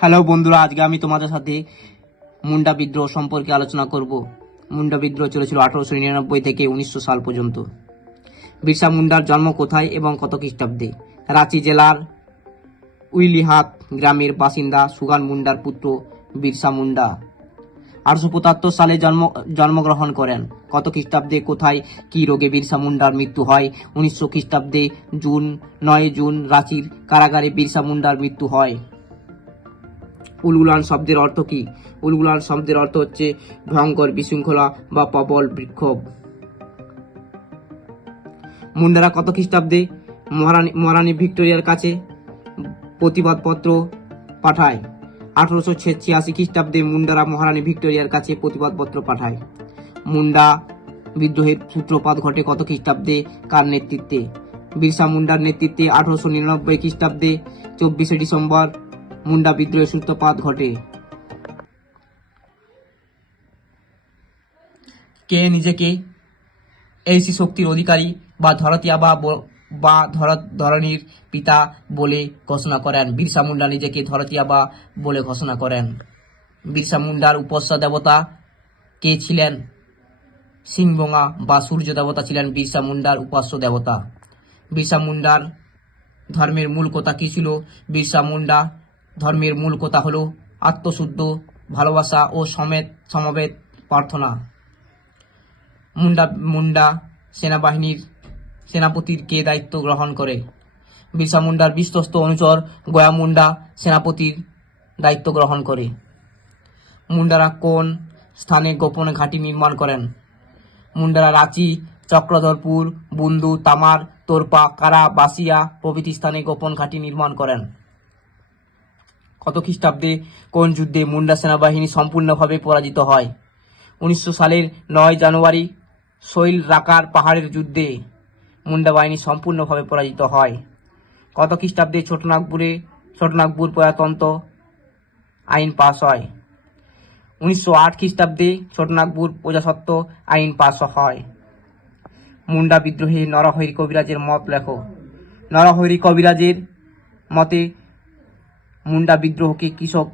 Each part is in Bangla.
হ্যালো বন্ধুরা, আজকে আমি তোমাদের সাথে মুন্ডা বিদ্রোহ সম্পর্কে আলোচনা করব। মুন্ডা বিদ্রোহ চলেছিল আঠারোশো নিরানব্বই থেকে উনিশশো সাল পর্যন্ত। বিরসা মুন্ডার জন্ম কোথায় এবং কত খ্রিস্টাব্দে? রাঁচি জেলার উইলিহাত গ্রামের বাসিন্দা সুগান মুন্ডার পুত্র বিরসা মুন্ডা। আঠারোশো পঁচাত্তর সালে জন্ম, জন্মগ্রহণ করেন। কত খ্রিস্টাব্দে, কোথায়, কি রোগে বিরসা মুন্ডার মৃত্যু হয়? উনিশশো খ্রিস্টাব্দে জুন, নয় জুন রাঁচির কারাগারে বিরসা মুন্ডার মৃত্যু হয়। উলগুলান শব্দের অর্থ কি? উলগুলান শব্দের অর্থ হচ্ছে ভয়ঙ্কর, বিশৃঙ্খলা বা প্রবল বিক্ষোভ। মুন্ডারা কত খ্রিস্টাব্দে মহারানী মহারানী ভিক্টোরিয়ার কাছে প্রতিবাদপত্র পাঠায়? আঠারোশো ছিয়াশি খ্রিস্টাব্দে মুন্ডারা মহারানী ভিক্টোরিয়ার কাছে প্রতিবাদপত্র পাঠায়। মুন্ডা বিদ্রোহের সূত্রপাত ঘটে কত খ্রিস্টাব্দে? কার নেতৃত্বে? বিরসা মুন্ডার নেতৃত্বে আঠারোশো নিরানব্বই খ্রিস্টাব্দে চব্বিশে ডিসেম্বর মুন্ডা বিদ্রোহের সূত্রপাত ঘটে। কে নিজেকে এইসি শক্তির অধিকারী বা ধরতিয়া বা ব- বা ধর ধরণীর পিতা বলে ঘোষণা করেন? বিরসা মুন্ডা নিজেকে ধরতিয়া বা বলে ঘোষণা করেন। বিরসা মুন্ডার উপাস্য দেবতা কে ছিলেন? সিংবঙ্গা বা সূর্য দেবতা ছিলেন বিরসা মুন্ডার উপাস্য দেবতা। বিরসা মুন্ডার ধর্মের মূল কথা কী ছিল? বিরসা মুন্ডা ধর্মের মূল কথা হল আত্মশুদ্ধ, ভালোবাসা ও সমেত, সমবেত প্রার্থনা। মুন্ডা মুন্ডা সেনাবাহিনীর সেনাপতির কে দায়িত্ব গ্রহণ করে? বিরসা মুন্ডার বিশ্বস্ত অনুচর গয়া মুন্ডা সেনাপতির দায়িত্ব গ্রহণ করে। মুন্ডারা কোন স্থানে গোপন ঘাঁটি নির্মাণ করেন? মুন্ডারা রাঁচি, চক্রধরপুর, বুন্দু, তামার, তোরপা, কারা বাসিয়া প্রভৃতি স্থানে গোপন ঘাঁটি নির্মাণ করেন? কত খ্রিস্টাব্দে কোন যুদ্ধে মুন্ডা সেনাবাহিনী সম্পূর্ণভাবে পরাজিত হয়? উনিশশো সালের নয় জানুয়ারি শৈল রাকার পাহাড়ের যুদ্ধে মুন্ডা বাহিনী সম্পূর্ণভাবে পরাজিত হয়। কত খ্রিস্টাব্দে ছোটনাগপুরে, ছোটনাগপুর প্রজাতন্ত্র আইন পাস হয়। উনিশশো আট খ্রিস্টাব্দে ছোটনাগপুর প্রজাসত্ব আইন পাস হয়। মুন্ডা বিদ্রোহী নরহরি কবিরাজের মত লেখো। নরহরি কবিরাজের মতে মুন্ডা বিদ্রোহকে কৃষক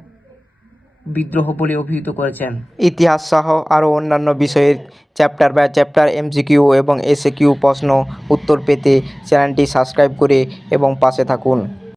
বিদ্রোহ বলে অভিহিত করেছেন। ইতিহাস সহ আরও অন্যান্য বিষয়ের চ্যাপ্টার বা চ্যাপ্টার, এমসিকিউ এবং এসএকিউ প্রশ্ন উত্তর পেতে চ্যানেলটি সাবস্ক্রাইব করে এবং পাশে থাকুন।